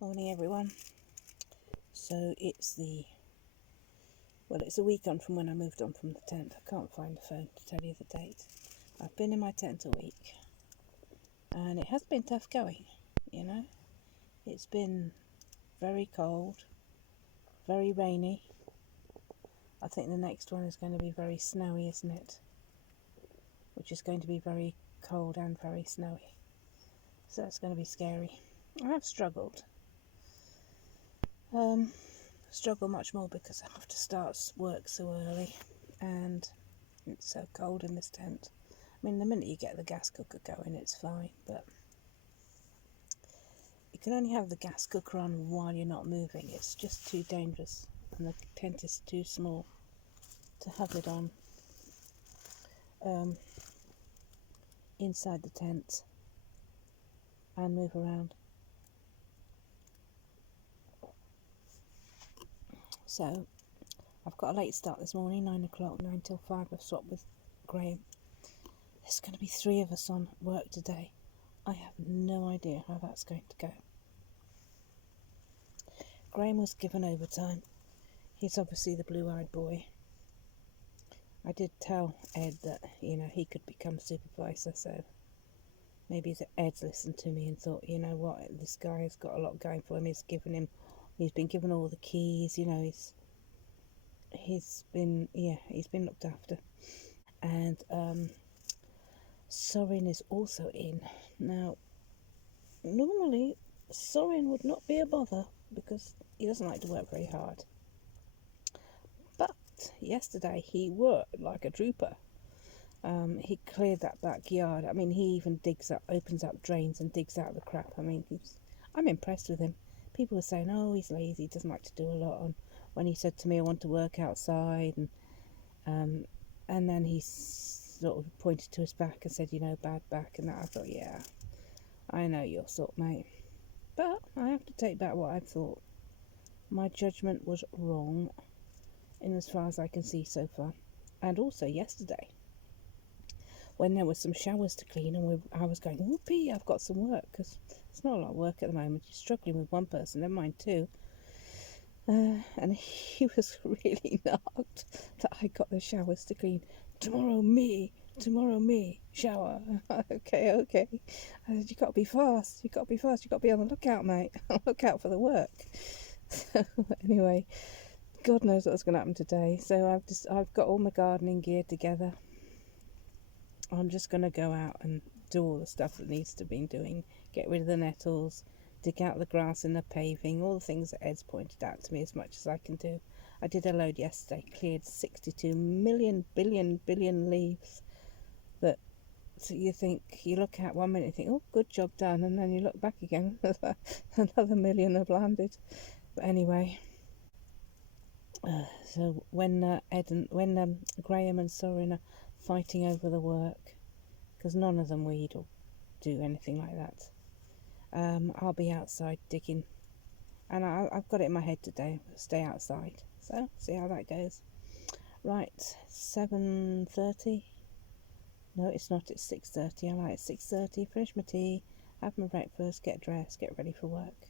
Morning everyone. So it's a week on from when I moved on from the tent. I can't find the phone to tell you the date. I've been in my tent a week and it has been tough going, you know. It's been very cold, very rainy. I think the next one is going to be very snowy, isn't it? Which is going to be very cold and very snowy. So it's going to be scary. I have struggled. Struggle much more because I have to start work so early and it's so cold in this tent. I mean, the minute you get the gas cooker going, it's fine, but you can only have the gas cooker on while you're not moving. It's just too dangerous, and the tent is too small to have it on inside the tent and move around. So I've got a late start this morning, 9 o'clock, 9 till 5. I've swapped with Graham. There's going to be 3 of us on work today. I have no idea how that's going to go. Graham was given overtime. He's obviously the blue-eyed boy. I did tell Ed that, he could become supervisor, so maybe Ed's listened to me and thought, you know what, this guy has got a lot going for him. He's been given all the keys, he's been looked after. And Sorin is also in. Now, normally Sorin would not be a bother because he doesn't like to work very hard. But yesterday he worked like a trooper. He cleared that backyard. I mean, he even opens up drains and digs out the crap. I mean, I'm impressed with him. People were saying, oh, he's lazy, he doesn't like to do a lot. And when he said to me, I want to work outside, and then he sort of pointed to his back and said, bad back, and that. I thought, yeah, I know your sort, mate. But I have to take back what I thought. My judgment was wrong, in as far as I can see so far. And also yesterday, when there was some showers to clean, and I was going, whoopee, I've got some work, because it's not a lot of work at the moment. You're struggling with one person, never mind 2. And he was really knocked that I got the showers to clean. Tomorrow me, shower. okay. I said, you got to be fast, you got to be on the lookout, mate. Look out for the work. So anyway, God knows what's going to happen today. So I've got all my gardening gear together. I'm just going to go out and do all the stuff that needs to be doing, get rid of the nettles, dig out the grass in the paving, all the things that Ed's pointed out to me as much as I can do. I did a load yesterday, cleared 62 billion leaves that you look at 1 minute and think, oh, good job done, and then you look back again, another million have landed. But anyway, so when Graham and Sorin are fighting over the work, because none of them weed or do anything like that, I'll be outside digging, and I've got it in my head today, stay outside, so see how that goes. Right, 7:30. No, it's not, it's 6:30. I like 6:30, finish my tea, have my breakfast, get dressed, get ready for work.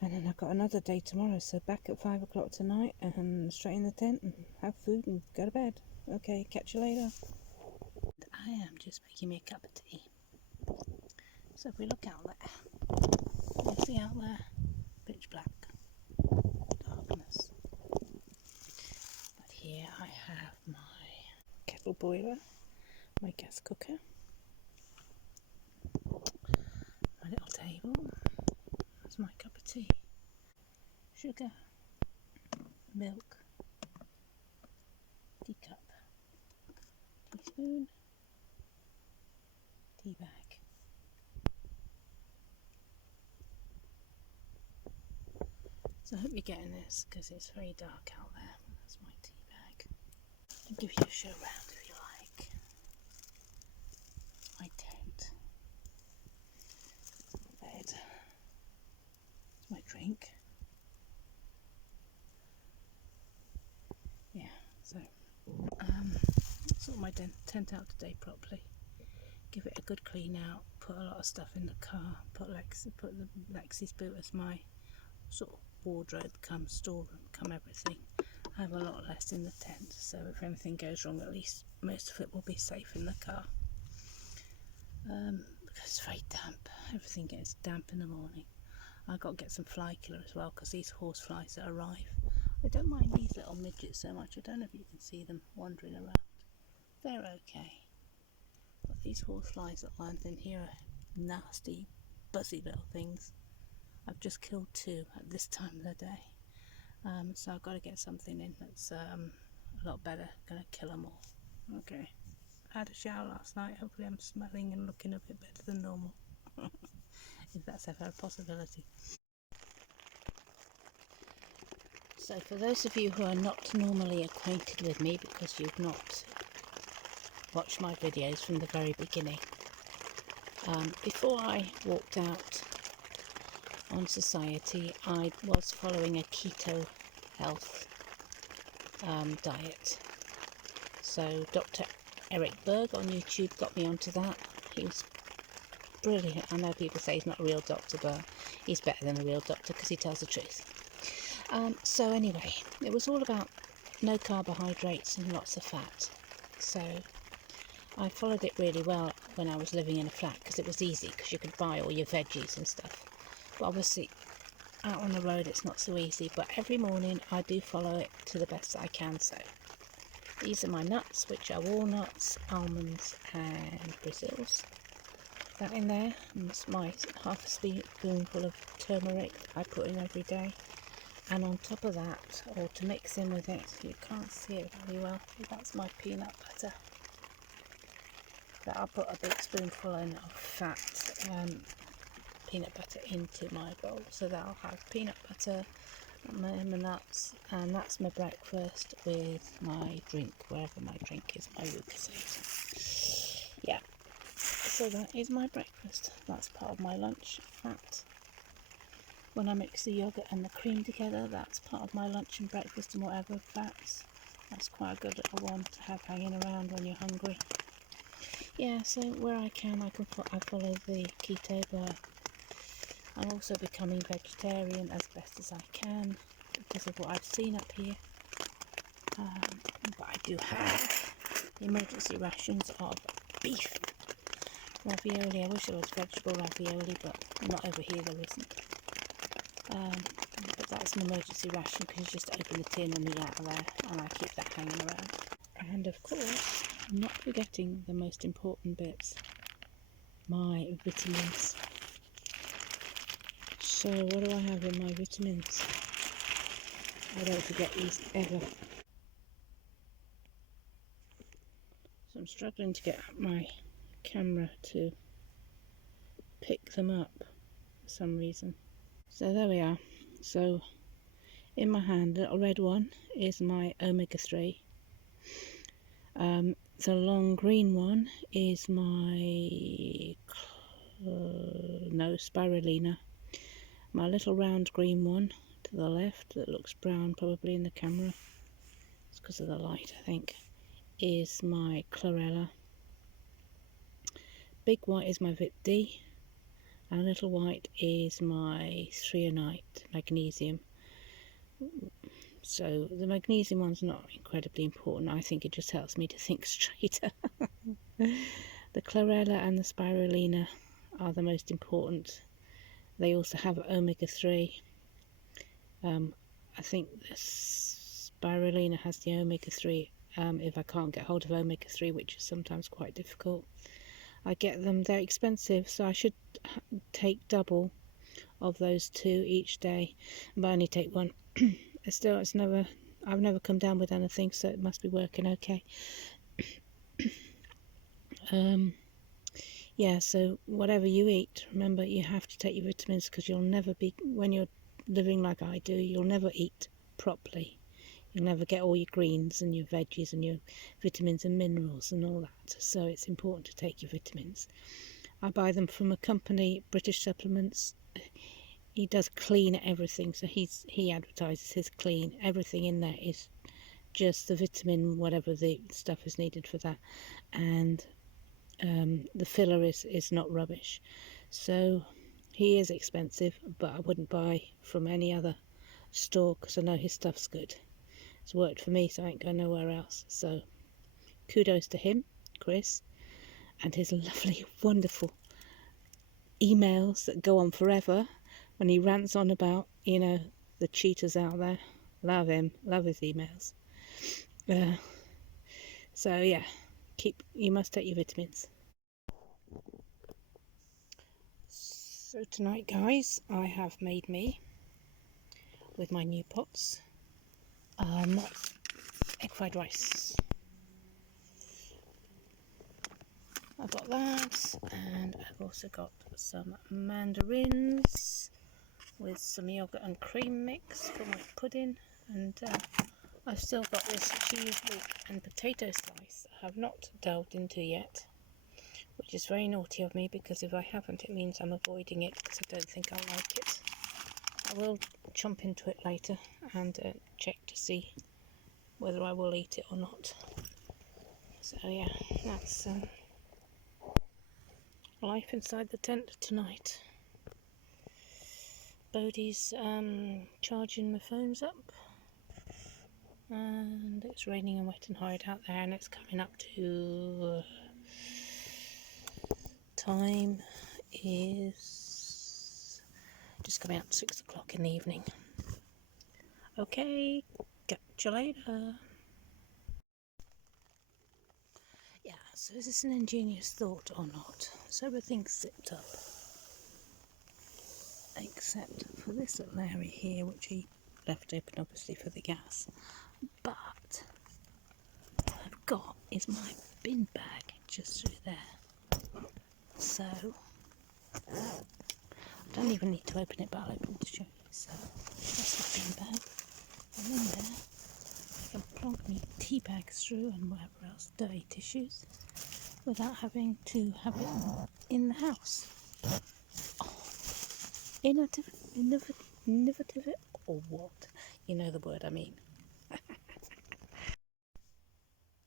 And then I've got another day tomorrow, so back at 5 o'clock tonight and straight in the tent and have food and go to bed. Okay, catch you later. I am just making me a cup of tea. So if we look out there, you see out there, pitch black, darkness. But here I have my kettle boiler, my gas cooker, my little table. That's my cup of tea. Sugar, milk, teacup, teaspoon, tea bag. So I hope you're getting this because it's very dark out there. That's my tea bag. I'll give you a show round if you like. My tent. My bed. It's my drink. Yeah, so sort my tent out today properly. give it a good clean out, put a lot of stuff in the car, put Lexi's boot as my sort of wardrobe, come storeroom, come everything. I have a lot less in the tent, so if anything goes wrong, at least most of it will be safe in the car. Because it's very damp, everything gets damp in the morning. I've got to get some fly killer as well, because these horse flies that arrive, I don't mind these little midgets so much. I don't know if you can see them wandering around. They're okay. But these horse flies that land in here are nasty, buzzy little things. I've just killed 2 at this time of the day. So I've got to get something in that's a lot better, gonna kill them all. Okay. I had a shower last night, hopefully I'm smelling and looking a bit better than normal. If that's ever a possibility. So for those of you who are not normally acquainted with me, because you've not watched my videos from the very beginning, before I walked out on Society, I was following a keto health diet. So Dr. Eric Berg on YouTube got me onto that. He was brilliant. I know people say he's not a real doctor, but he's better than a real doctor because he tells the truth. So anyway, it was all about no carbohydrates and lots of fat. So I followed it really well when I was living in a flat, because it was easy, because you could buy all your veggies and stuff. But obviously out on the road it's not so easy, but every morning I do follow it to the best that I can. So these are my nuts, which are walnuts, almonds and Brazils. That in there, and that's my half a spoonful of turmeric I put in every day. And on top of that, or to mix in with it, you can't see it very well, that's my peanut butter. But I'll put a big spoonful in of fat peanut butter into my bowl, so that I'll have peanut butter, my nuts, and that's my breakfast with my drink, wherever my drink is, my Lucasade. Yeah, so that is my breakfast. That's part of my lunch, fat. When I mix the yogurt and the cream together, that's part of my lunch and breakfast and whatever fats. That's quite a good little one to have hanging around when you're hungry. Yeah, so where I can, I follow the keto, but I'm also becoming vegetarian as best as I can because of what I've seen up here. But I do have emergency rations of beef ravioli. I wish there was vegetable ravioli, but not over here, there isn't. But that's an emergency ration, because you just open the tin and eat out of there, and I keep that hanging around. And of course, I'm not forgetting the most important bits, my vitamins. So what do I have in my vitamins? I don't forget these ever. So I'm struggling to get my camera to pick them up for some reason. So there we are. So in my hand, the little red one is my omega-3. The long green one is my spirulina. My little round green one to the left that looks brown probably in the camera, it's because of the light I think, is my chlorella. Big white is my Vit D, and little white is my threonite magnesium. So the magnesium one's not incredibly important. I think it just helps me to think straighter. The chlorella and the spirulina are the most important. They also have omega-3. I think the spirulina has the omega-3 if I can't get hold of omega-3, which is sometimes quite difficult. I get them, they're expensive, so I should take double of those 2 each day, but I only take 1. I've never come down with anything, so it must be working okay. Yeah, so whatever you eat, remember you have to take your vitamins, because you'll never be, when you're living like I do, you'll never eat properly. You'll never get all your greens and your veggies and your vitamins and minerals and all that. So it's important to take your vitamins. I buy them from a company, British Supplements. He does clean everything, so he advertises his clean. Everything in there is just the vitamin, whatever the stuff is needed for that. And the filler is not rubbish. So he is expensive, but I wouldn't buy from any other store because I know his stuff's good. It's worked for me, so I ain't going nowhere else. So kudos to him, Chris, and his lovely, wonderful emails that go on forever when he rants on about, the cheaters out there. Love him, love his emails. So yeah, you must take your vitamins. So tonight, guys, I have made me, with my new pots, egg fried rice. I've got that, and I've also got some mandarins with some yogurt and cream mix for my pudding, and I've still got this cheese leek and potato slice I have not delved into yet, which is very naughty of me, because if I haven't, it means I'm avoiding it because I don't think I'll like it. I will chomp into it later and check to see whether I will eat it or not. So yeah, that's life inside the tent tonight. Bodhi's charging my phones up, and it's raining and wet and horrid out there, and it's coming up to time is just coming up to 6 o'clock in the evening. Okay, catch you later. Yeah, so is this an ingenious thought or not? So everything's zipped up, except for this little area here, which he left open obviously for the gas. But what I've got is my bin bag just through there. So I don't even need to open it, but I'll open it to show you. So that's my bin bag, and in there I can plonk me tea bags through and whatever else, dirty tissues, without having to have it in the house. Oh, innovative or what? You know the word I mean.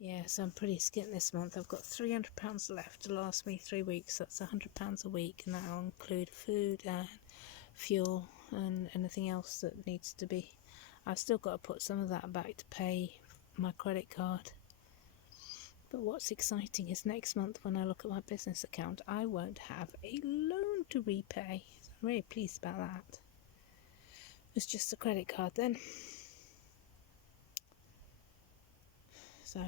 Yes, I'm pretty skint this month. I've got £300 left to last me 3 weeks. That's £100 a week, and that'll include food and fuel and anything else that needs to be. I've still got to put some of that back to pay my credit card. But what's exciting is next month when I look at my business account, I won't have a loan to repay. So I'm really pleased about that. It's just a credit card then. So,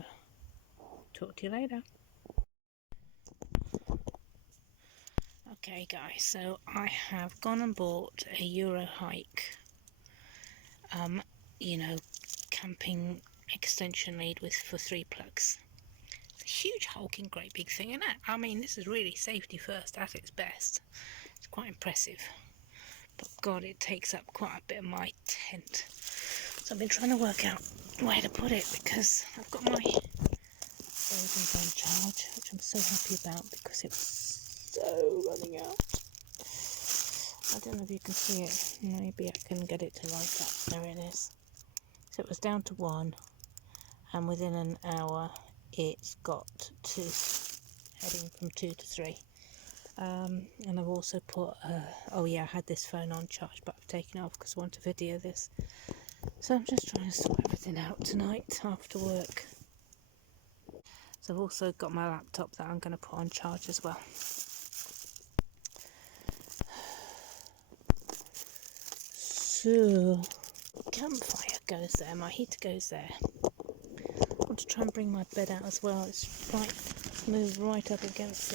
talk to you later. Okay guys, so I have gone and bought a Euro hike, camping extension lead for 3 plugs. It's a huge hulking great big thing, isn't it? I mean, this is really safety first at its best. It's quite impressive, but God, it takes up quite a bit of my tent. So I've been trying to work out where to put it, because I've got my savings on charge, which I'm so happy about because it was so running out. I don't know if you can see it. Maybe I can get it to light up. There it is. So it was down to 1, and within an hour it's got to heading from 2 to 3. And I've also put I had this phone on charge, but I've taken it off because I want to video this. So I'm just trying to sort everything out tonight after work. So I've also got my laptop that I'm going to put on charge as well. So campfire goes there, my heater goes there. I want to try and bring my bed out as well. It's moved right up against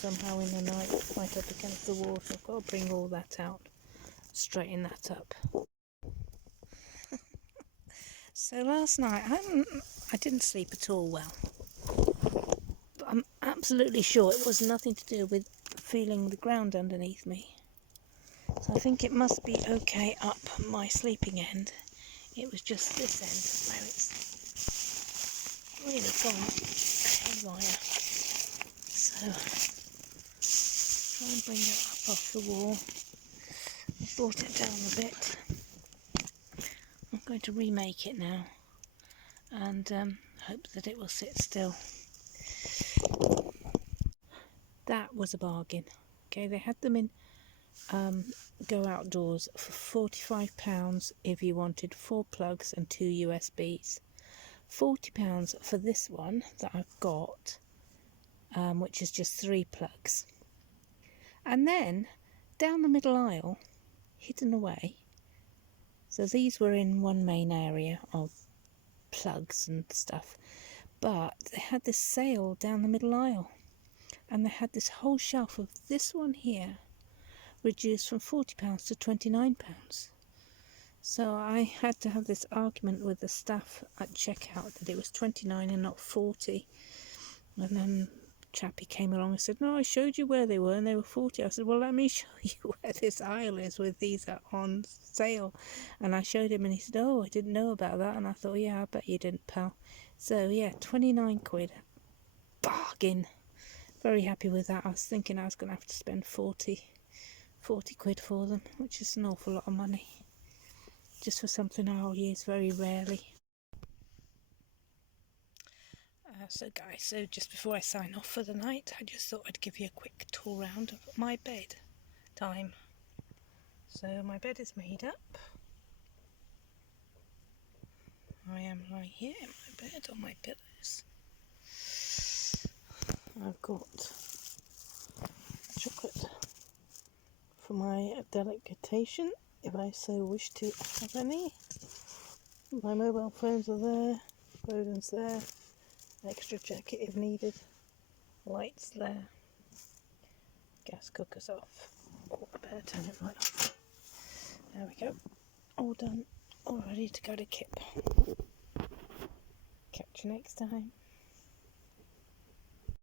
somehow in the night, right up against the wall, so I've got to bring all that out, straighten that up. So last night I didn't sleep at all well, but I'm absolutely sure it was nothing to do with feeling the ground underneath me. So I think it must be okay up my sleeping end. It was just this end where it's really gone haywire. So try and bring that up off the wall. I've brought it down a bit. I'm going to remake it now and hope that it will sit still. That was a bargain. Okay, they had them in Go Outdoors for £45 if you wanted 4 plugs and 2 USBs. £40 for this one that I've got, which is just 3 plugs. And then down the middle aisle, hidden away, so these were in one main area of plugs and stuff, but they had this sale down the middle aisle, and they had this whole shelf of this one here reduced from £40 to £29. So I had to have this argument with the staff at checkout that it was 29 and not 40. And then chappie came along and said, no, I showed you where they were and they were 40. I said, well, let me show you where this aisle is with these are on sale. And I showed him and he said, oh, I didn't know about that. And I thought, yeah, I bet you didn't, pal. So yeah, 29 quid. Bargain. Very happy with that. I was thinking I was going to have to spend 40 quid for them, which is an awful lot of money. Just for something I'll use very rarely. So guys, so just before I sign off for the night, I just thought I'd give you a quick tour round of my bed time. So my bed is made up. I am lying here in my bed on my pillows. I've got chocolate for my delectation, if I so wish to have any. My mobile phones are there, Bowden's there, extra jacket if needed, lights there, gas cooker's off, or better turn it right off. There we go, all done, all ready to go to Kip. Catch you next time.